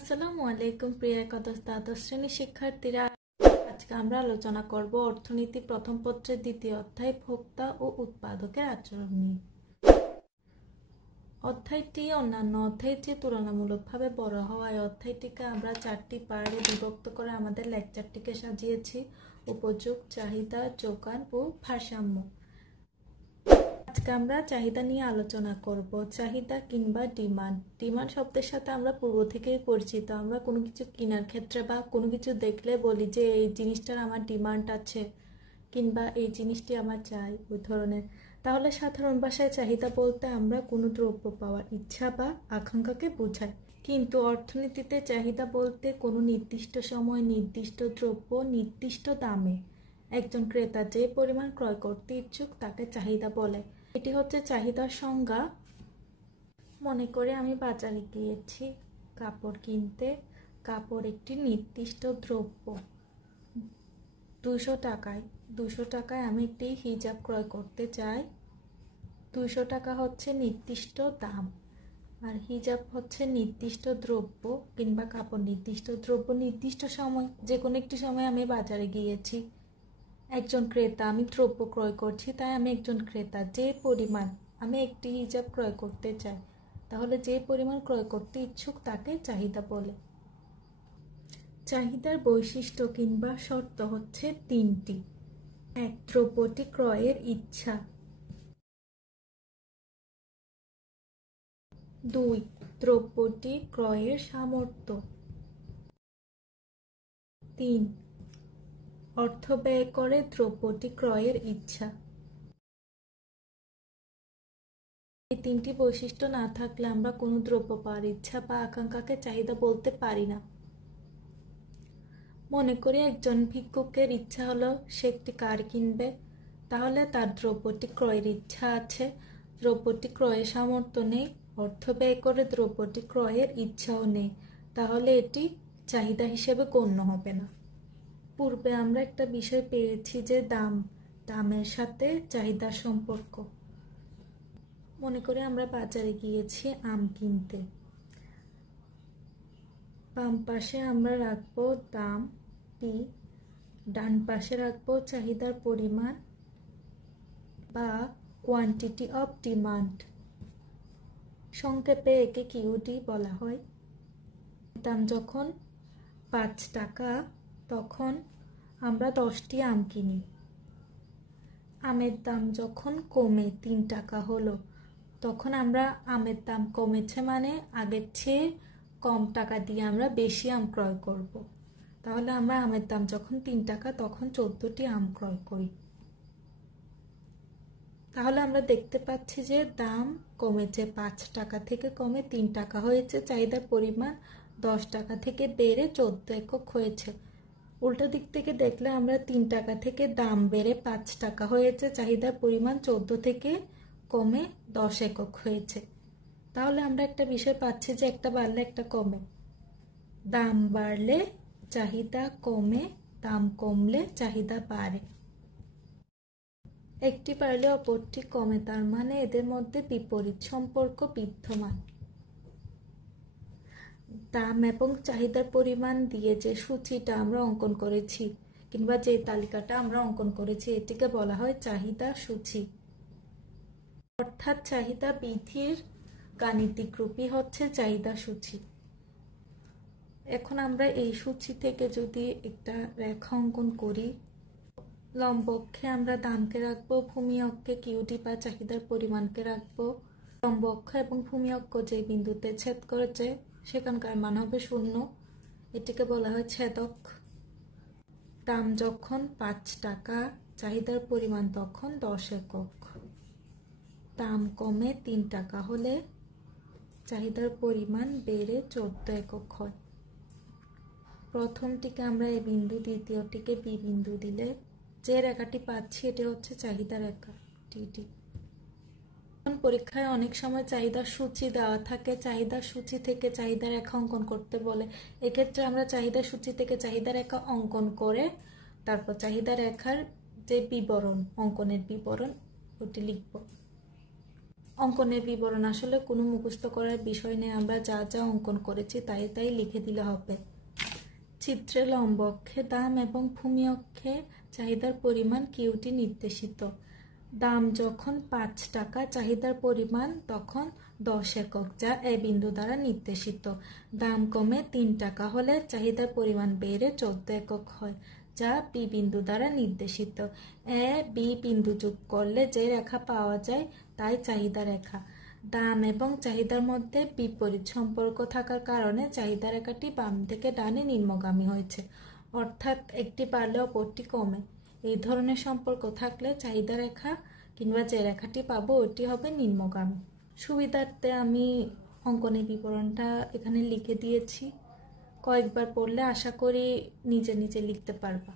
আসসালামু আলাইকুম প্রিয় একাদশ দ্বাদশ শ্রেণীর শিক্ষার্থীরা, আজকে আমরা আলোচনা করব অর্থনীতি প্রথম পত্রের দ্বিতীয় অধ্যায় ভোক্তা ও উৎপাদকের আচরণ নিয়ে। অধ্যায়টি অন্যান্য অধ্যায়ের চেয়ে তুলনামূলকভাবে বড় হওয়ায় অধ্যায়টিকে আমরা 4টি পার্টে বিভক্ত করে আমাদের লেকচারটিকে সাজিয়েছি। উপযোগ, চাহিদা, যোগান ও ভারসাম্য। আজকে আমরা চাহিদা নিয়ে আলোচনা করব। চাহিদা কিংবা ডিমান্ড। ডিমান্ড শব্দের সাথে আমরা পূর্ব থেকেই পরিচিত। আমরা কোনো কিছু কেনার ক্ষেত্রে বা কোনো কিছু দেখলে বলি যে এই জিনিসটার আমার ডিমান্ড আছে কিংবা এই জিনিসটি আমার চাই, ওই ধরনের। তাহলে সাধারণ ভাষায় চাহিদা বলতে আমরা কোনো দ্রব্য পাওয়ার ইচ্ছা বা আকাঙ্ক্ষাকে বোঝাই। কিন্তু অর্থনীতিতে চাহিদা বলতে কোনো নির্দিষ্ট সময়, নির্দিষ্ট দ্রব্য, নির্দিষ্ট দামে একজন ক্রেতা যে পরিমাণ ক্রয় করতে ইচ্ছুক তাকে চাহিদা বলে। এটি হচ্ছে চাহিদার সংজ্ঞা। মনে করে আমি বাজারে গিয়েছি কাপড় কিনতে। কাপড় একটি নির্দিষ্ট দ্রব্য। 200 টাকায় আমি একটি হিজাব ক্রয় করতে চাই। 200 টাকা হচ্ছে নির্দিষ্ট দাম, আর হিজাব হচ্ছে নির্দিষ্ট দ্রব্য কিংবা কাপড় নির্দিষ্ট দ্রব্য, নির্দিষ্ট সময়। যে কোনো একটি সময় আমি বাজারে গিয়েছি। একজন ক্রেতা, আমি দ্রব্য ক্রয় করছি, তাই আমি একজন ক্রেতা। যে পরিমাণ আমি একটি হিজাব ক্রয় করতে চাই, তাহলে যে পরিমাণ ক্রয় করতে ইচ্ছুক তাকে চাহিদা বলে। চাহিদার বৈশিষ্ট্য কিংবা শর্ত হচ্ছে 3টি। 1. দ্রব্যটি ক্রয়ের ইচ্ছা। 2. দ্রব্যটি ক্রয়ের সামর্থ্য। 3. অর্থ ব্যয় করে দ্রব্যটি ক্রয়ের ইচ্ছা। এই 3টি বৈশিষ্ট্য না থাকলে আমরা কোনো দ্রব্য পাওয়ার ইচ্ছা বা আকাঙ্ক্ষাকে চাহিদা বলতে পারি না। মনে করি একজন ভিক্ষুকের ইচ্ছা হলো সে একটি কার কিনবে, তাহলে তার দ্রব্যটি ক্রয়ের ইচ্ছা আছে, দ্রব্যটি ক্রয়ের সামর্থ্য নেই, অর্থ ব্যয় করে দ্রব্যটি ক্রয়ের ইচ্ছাও নেই, তাহলে এটি চাহিদা হিসেবে গণ্য হবে না। পূর্বে আমরা একটা বিষয় পেয়েছি যে দামের সাথে চাহিদার সম্পর্ক। মনে করি আমরা বাজারে গিয়েছি আম কিনতে। বাম পাশে আমরা রাখবো দাম পি, ডান পাশে রাখবো চাহিদার পরিমাণ বা কোয়ান্টিটি অফ ডিমান্ড। সংক্ষেপে একে কিউডি বলা হয়। দাম যখন 5 টাকা তখন আমরা 10টি আম কিনি। আমের দাম যখন কমে 3 টাকা হলো, তখন আমরা আমের দাম কমেছে মানে আগের চেয়ে কম টাকা দিয়ে আমরা বেশি আম ক্রয় করব। তাহলে আমরা আমের দাম যখন 3 টাকা তখন 14টি আম ক্রয় করি। তাহলে আমরা দেখতে পাচ্ছি যে দাম কমেছে, 5 টাকা থেকে কমে 3 টাকা হয়েছে, চাহিদার পরিমাণ 10 টাকা থেকে বেড়ে 14 একক হয়েছে। উল্টো দিক থেকে দেখলে আমরা 3 টাকা থেকে দাম বেড়ে 5 টাকা হয়েছে, চাহিদার পরিমাণ 14 থেকে কমে 10 একক হয়েছে। তাহলে আমরা একটা বিষয় পাচ্ছি যে একটা বাড়লে একটা কমে। দাম বাড়লে চাহিদা কমে, দাম কমলে চাহিদা বাড়ে। একটি বাড়লে অপরটি কমে, তার মানে এদের মধ্যে বিপরীত সম্পর্ক বিদ্যমান। দাম এবং চাহিদার পরিমাণ দিয়ে যে সূচিটা আমরা অঙ্কন করেছি কিংবা যে তালিকাটা আমরা অঙ্কন করেছি এটিকে বলা হয় চাহিদা সূচি। অর্থাৎ চাহিদা বিধির গাণিতিক রূপই হচ্ছে চাহিদা সূচি। এখন আমরা এই সূচি থেকে যদি একটা রেখা অঙ্কন করি, লম্ব অক্ষে আমরা দামকে রাখবো, ভূমি অক্ষে কিউডি বা চাহিদার পরিমাণকে রাখবো। লম্ব অক্ষ এবং ভূমি অক্ষ যে বিন্দুতে ছেদ করেছে সেখানকার মান হবে 0। এটিকে বলা হয় ছেদক। দাম যখন 5 টাকা, চাহিদার পরিমাণ তখন 10 একক। দাম কমে 3 টাকা হলে চাহিদার পরিমাণ বেড়ে 14 একক হয়। প্রথমটিকে আমরা এ বিন্দু, দ্বিতীয়টিকে বি বিন্দু দিলে যে রেখাটি পাচ্ছি এটি হচ্ছে চাহিদা রেখা টিটি। পরীক্ষায় অনেক সময় চাহিদার সূচি দেওয়া থাকে, চাহিদার সূচি থেকে চাহিদা রেখা অঙ্কন করতে বলে। এক্ষেত্রে আমরা চাহিদা সূচি থেকে চাহিদা রেখা অঙ্কন করে তারপর চাহিদা রেখার যে বিবরণ, অঙ্কনের বিবরণ ওটি লিখব। অঙ্কনের বিবরণ আসলে কোনো মুখস্থ করার বিষয় নেই, আমরা যা যা অঙ্কন করেছি তাই তাই লিখে দিলে হবে। চিত্রে লম্ব অক্ষে দাম এবং ভূমি অক্ষে চাহিদার পরিমাণ কিউটি নির্দেশিত। দাম যখন 5 টাকা, চাহিদার পরিমাণ তখন 10 একক, যা এ বিন্দু দ্বারা নির্দেশিত। দাম কমে 3 টাকা হলে চাহিদার পরিমাণ বেড়ে 14 একক হয়, যা বি বিন্দু দ্বারা নির্দেশিত। এ বি বিন্দু যোগ করলে যে রেখা পাওয়া যায় তাই চাহিদা রেখা। দাম এবং চাহিদার মধ্যে বিপরীত সম্পর্ক থাকার কারণে চাহিদা রেখাটি বাম থেকে ডানে নিম্নগামী হয়েছে, অর্থাৎ একটি বাড়লে অপরটি কমে। এই ধরনের সম্পর্ক থাকলে চাহিদা রেখা কিংবা যে রেখাটি পাবো ওটি হবে নিম্নগামী। সুবিধার্থে আমি অঙ্কনের বিবরণটা এখানে লিখে দিয়েছি, কয়েকবার পড়লে আশা করি নিজে নিজে লিখতে পারবা।